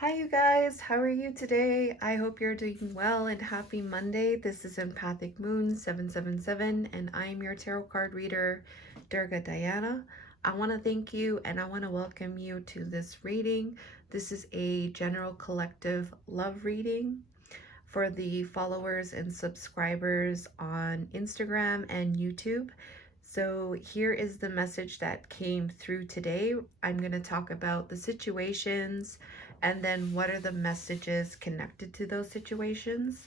Hi, you guys. How are you today? I hope you're doing well and happy Monday. This is Empathic Moon 777, and I'm your tarot card reader, Durga Diana. I want to thank you and I want to welcome you to this reading. This is a general collective love reading for the followers and subscribers on Instagram and YouTube. So, here is the message that came through today. I'm going to talk about the situations and then what are the messages connected to those situations.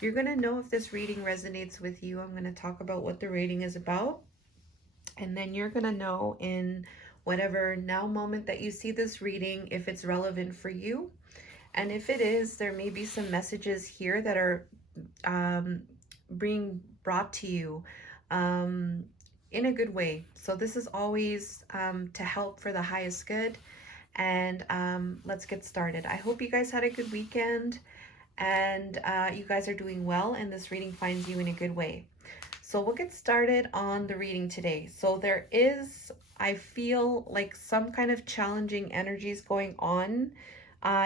You're going to know if this reading resonates with you. I'm going to talk about what the reading is about, and then you're going to know in whatever now moment that you see this reading if it's relevant for you. And if it is, there may be some messages here that are um, being brought to you um, in a good way. So this is always to help for the highest good. And let's get started. I hope you guys had a good weekend and you guys are doing well and this reading finds you in a good way. So we'll get started on the reading today. So there is, I feel like some kind of challenging energies going on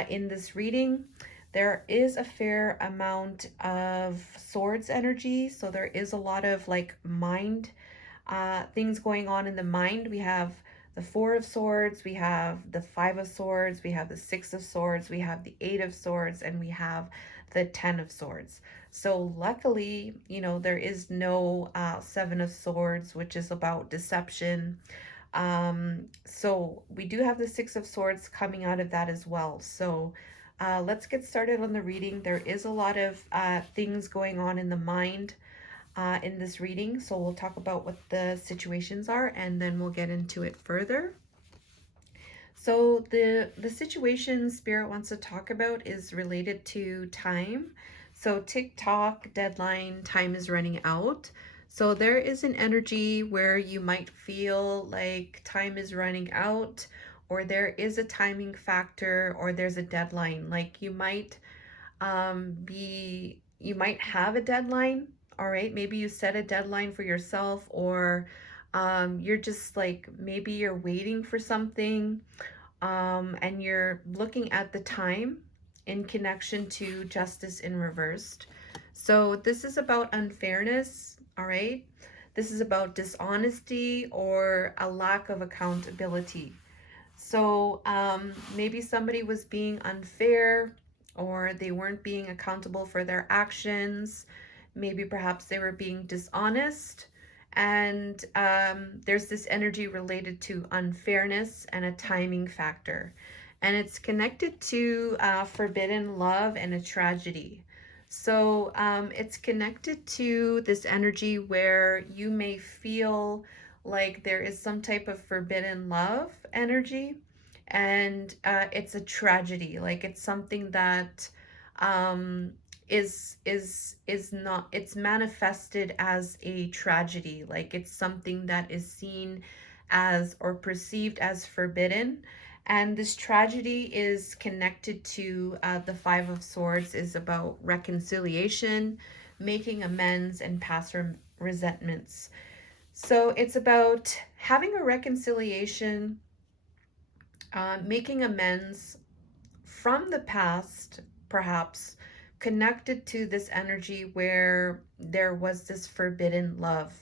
in this reading. There is a fair amount of swords energy. So there is a lot of like mind things going on in the mind. We have the Four of Swords, we have the Five of Swords, we have the Six of Swords, we have the Eight of Swords, and we have the Ten of Swords. So luckily, there is no Seven of Swords, which is about deception. So we do have the Six of Swords coming out of that as well. So let's get started on the reading. There is a lot of things going on in the mind in this reading. So we'll talk about what the situations are and then we'll get into it further. So the situation Spirit wants to talk about is related to time. So TikTok deadline, time is running out. So there is an energy where you might feel like time is running out, or there is a timing factor, or there's a deadline. Like you might have a deadline. All right, maybe you set a deadline for yourself, or you're just like maybe you're waiting for something, and you're looking at the time in connection to justice in reversed. So this is about unfairness. All right, this is about dishonesty or a lack of accountability. So maybe somebody was being unfair or they weren't being accountable for their actions. Maybe perhaps they were being dishonest. And there's this energy related to unfairness and a timing factor. And it's connected to forbidden love and a tragedy. So it's connected to this energy where you may feel like there is some type of forbidden love energy, and it's a tragedy. Like it's something that um, is not. It's manifested as a tragedy. Like it's something that is seen as or perceived as forbidden. And this tragedy is connected to the Five of Swords, is about reconciliation, making amends, and past resentments. So it's about having a reconciliation, making amends from the past, perhaps connected to this energy where there was this forbidden love.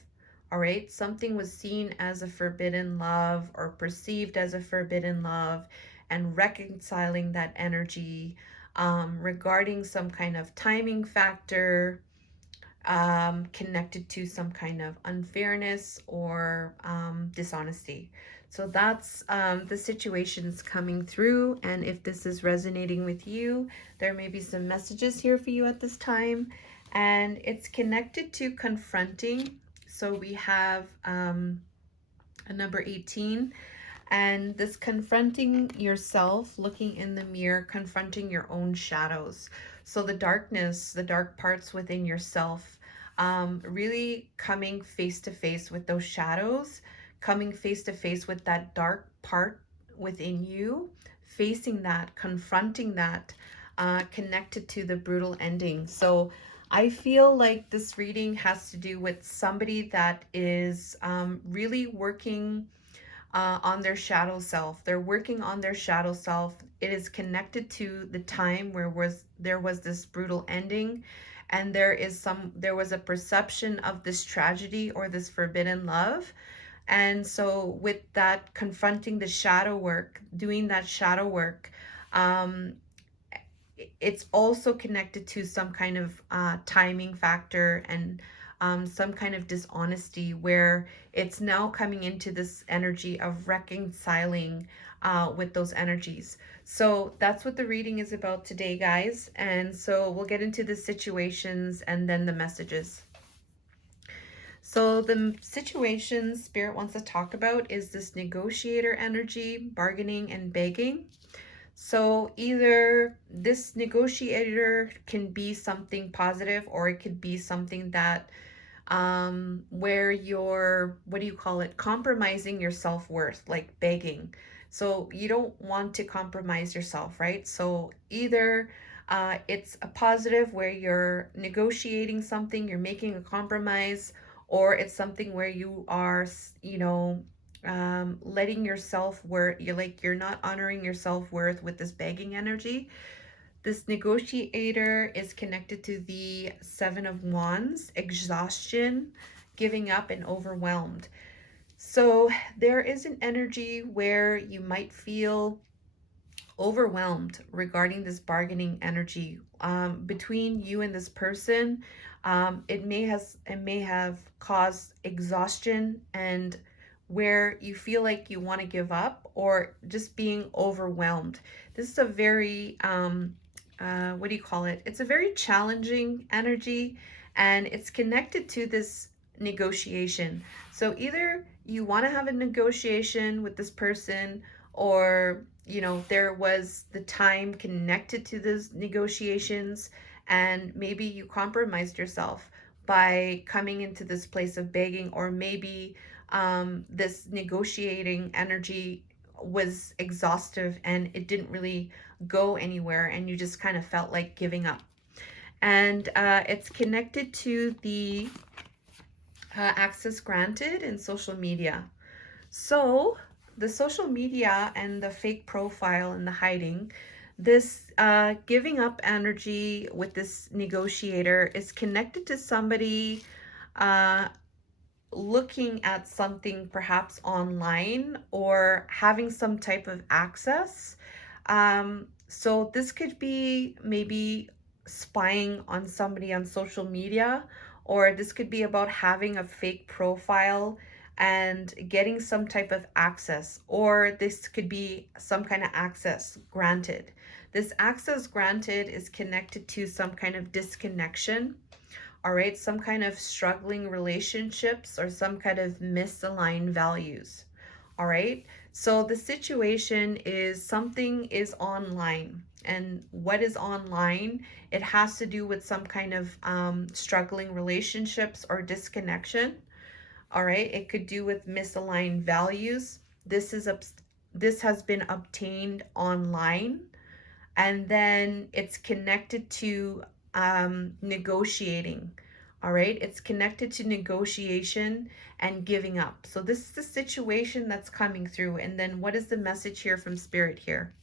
All right, something was seen as a forbidden love or perceived as a forbidden love, and reconciling that energy regarding some kind of timing factor, connected to some kind of unfairness or dishonesty. So that's the situations coming through. And if this is resonating with you, there may be some messages here for you at this time. And it's connected to confronting. So we have a number 18. And this confronting yourself, looking in the mirror, confronting your own shadows. So the darkness, the dark parts within yourself, really coming face to face with those shadows, coming face to face with that dark part within you, facing that, confronting that, connected to the brutal ending. So I feel like this reading has to do with somebody that is really working on their shadow self. They're working on their shadow self. It is connected to the time where there was this brutal ending, and there was a perception of this tragedy or this forbidden love. And so with that, confronting the shadow work, doing that shadow work, um, it's also connected to some kind of timing factor and some kind of dishonesty, where it's now coming into this energy of reconciling with those energies. So that's what the reading is about today, guys. And so we'll get into the situations and then the messages. So the situation Spirit wants to talk about is this negotiator energy, bargaining and begging. So either this negotiator can be something positive, or it could be something that where you're, what do you call it, compromising your self-worth, like begging. So you don't want to compromise yourself, right? So either it's a positive where you're negotiating something, you're making a compromise, or it's something where you are, letting yourself worth, you're not honoring your self-worth with this begging energy. This negotiator is connected to the Seven of Wands, exhaustion, giving up, and overwhelmed. So there is an energy where you might feel overwhelmed regarding this bargaining energy between you and this person. It may have caused exhaustion, and where you feel like you want to give up, or just being overwhelmed. This is a very what do you call it? It's a very challenging energy, and it's connected to this negotiation. So either you want to have a negotiation with this person, or there was the time connected to those negotiations, and maybe you compromised yourself by coming into this place of begging, or maybe this negotiating energy was exhaustive and it didn't really go anywhere, and you just kind of felt like giving up. And it's connected to the access granted in social media. So the social media and the fake profile and the hiding, this giving up energy with this negotiator is connected to somebody uh, looking at something perhaps online, or having some type of access. So this could be maybe spying on somebody on social media, or this could be about having a fake profile and getting some type of access, or this could be some kind of access granted. This access granted is connected to some kind of disconnection, all right, some kind of struggling relationships, or some kind of misaligned values. All right, so the situation is something is online. And what is online? It has to do with some kind of struggling relationships or disconnection. All right, it could do with misaligned values. This has been obtained online, and then it's connected to negotiating. All right, it's connected to negotiation and giving up. So this is the situation that's coming through. And then what is the message here from Spirit here?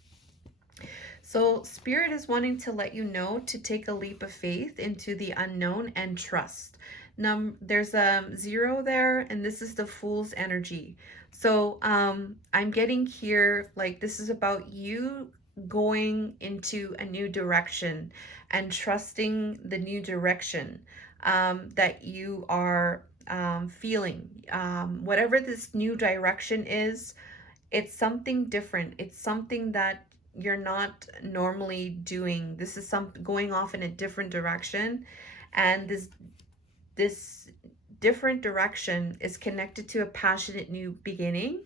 So Spirit is wanting to let you know to take a leap of faith into the unknown and trust. Now there's a 0 there, and this is the Fool's energy. So I'm getting here, like, this is about you going into a new direction and trusting the new direction that you are feeling. Whatever this new direction is, it's something different. It's something that you're not normally doing. This is some going off in a different direction, and this different direction is connected to a passionate new beginning.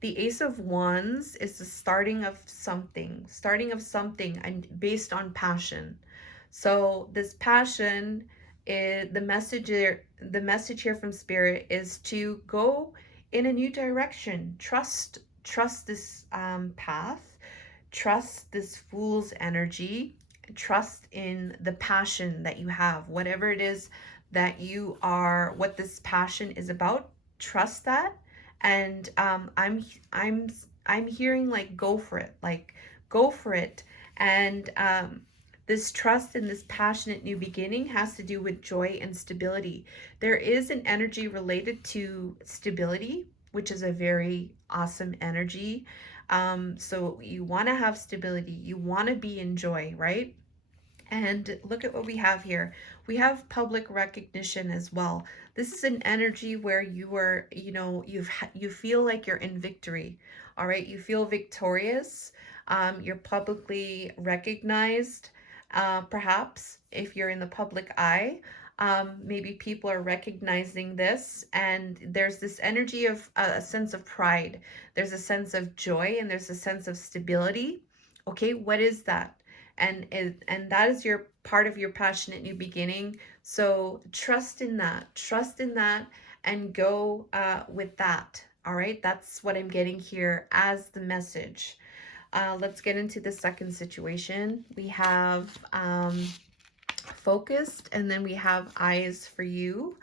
The Ace of Wands is the starting of something and based on passion. So this passion is the message here from Spirit is to go in a new direction. Trust this path. Trust this Fool's energy. Trust in the passion that you have, whatever it is that you are, what this passion is about. Trust that, And I'm hearing like go for it, like go for it. And this trust and this passionate new beginning has to do with joy and stability. There is an energy related to stability, which is a very awesome energy. So you want to have stability, you want to be in joy, right? And look at what we have here. We have public recognition as well. This is an energy where you are, you feel like you're in victory. All right, you feel victorious. You're publicly recognized. Perhaps if you're in the public eye, maybe people are recognizing this, and there's this energy of a sense of pride. There's a sense of joy, and there's a sense of stability. Okay, what is that? And that is your part of your passionate new beginning. So trust in that, and go with that. All right, that's what I'm getting here as the message. Let's get into the second situation. We have focused, and then we have eyes for you,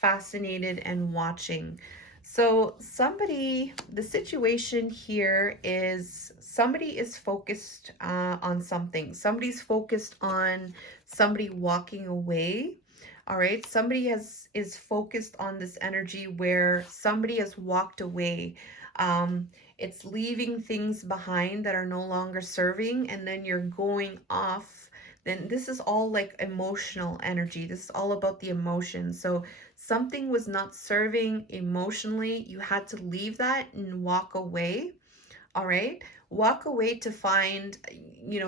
fascinated and watching. So the situation here is somebody is focused on something. Somebody's focused on somebody walking away. All right, somebody is focused on this energy where somebody has walked away. It's leaving things behind that are no longer serving, and then you're going off. Then this is all like emotional energy. This is all about the emotions. So something was not serving emotionally. You had to leave that and walk away. All right. Walk away to find,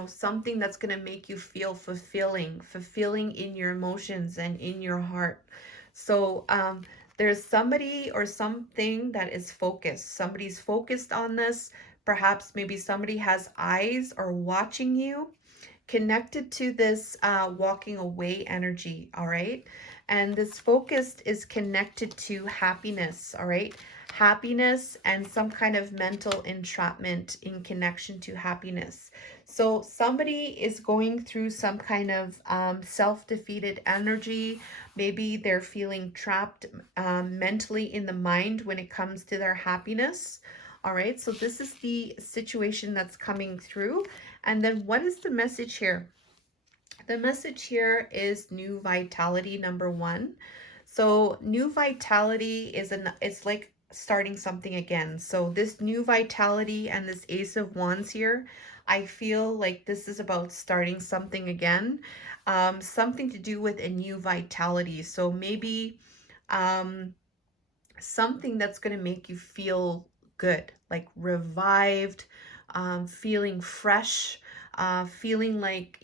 something that's going to make you feel fulfilling in your emotions and in your heart. So, there's somebody or something that is focused. Somebody's focused on this. Perhaps maybe somebody has eyes or watching you, connected to this walking away energy. All right, and this focused is connected to happiness. All right, happiness and some kind of mental entrapment in connection to happiness. So somebody is going through some kind of self-defeated energy. Maybe they're feeling trapped mentally in the mind when it comes to their happiness. All right, so this is the situation that's coming through. And then what is the message here? The message here is new vitality, number one. So new vitality it's like starting something again. So this new vitality and this Ace of Wands here, I feel like this is about starting something again. Something to do with a new vitality. So maybe um, something that's going to make you feel good, like revived, feeling fresh, feeling like,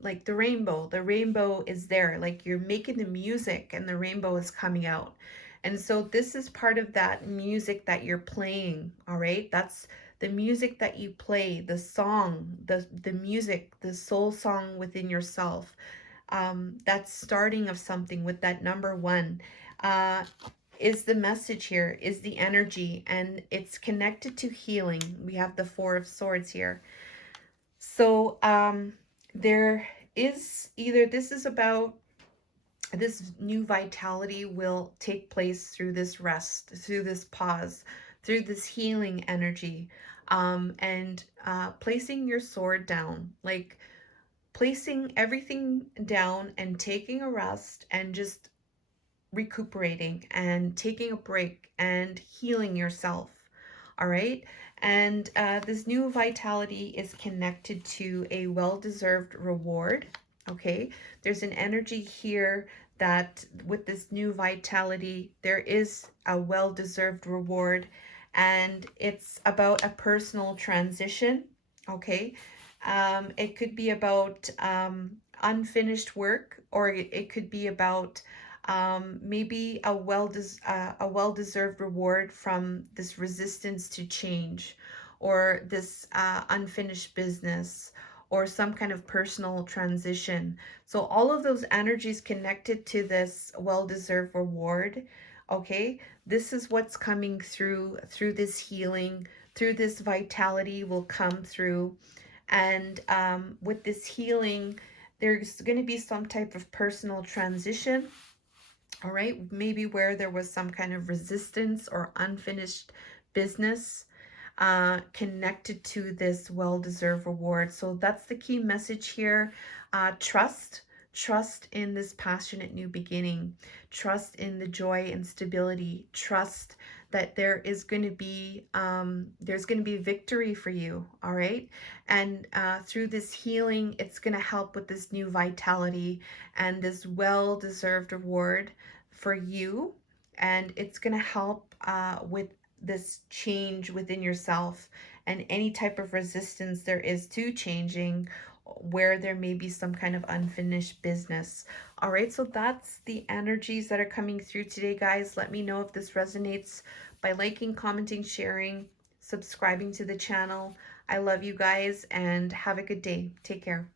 like the rainbow. The rainbow is there, like you're making the music and the rainbow is coming out. And so this is part of that music that you're playing. All right, that's the music that you play, the song, the music, the soul song within yourself. That's starting of something with that number one. Uh, is the message here, is the energy, and it's connected to healing. We have the Four of Swords here. So there is either this is about this new vitality will take place through this rest, through this pause, through this healing energy, and placing your sword down, like placing everything down and taking a rest and just recuperating and taking a break and healing yourself. All right. And this new vitality is connected to a well-deserved reward. Okay. There's an energy here that with this new vitality, there is a well-deserved reward, and it's about a personal transition. Okay. It could be about unfinished work, or it could be about maybe a well-deserved reward from this resistance to change, or this unfinished business, or some kind of personal transition. So all of those energies connected to this well-deserved reward. Okay, this is what's coming through this healing, through this vitality will come through. And with this healing, there's going to be some type of personal transition. All right, maybe where there was some kind of resistance or unfinished business connected to this well-deserved reward. So that's the key message here. Trust. Trust in this passionate new beginning. Trust in the joy and stability. Trust that there's going to be victory for you. All right, and through this healing, it's going to help with this new vitality and this well-deserved reward for you, and it's going to help with this change within yourself and any type of resistance there is to changing where there may be some kind of unfinished business. All right, so that's the energies that are coming through today, guys. Let me know if this resonates by liking, commenting, sharing, subscribing to the channel. I love you guys and have a good day. Take care.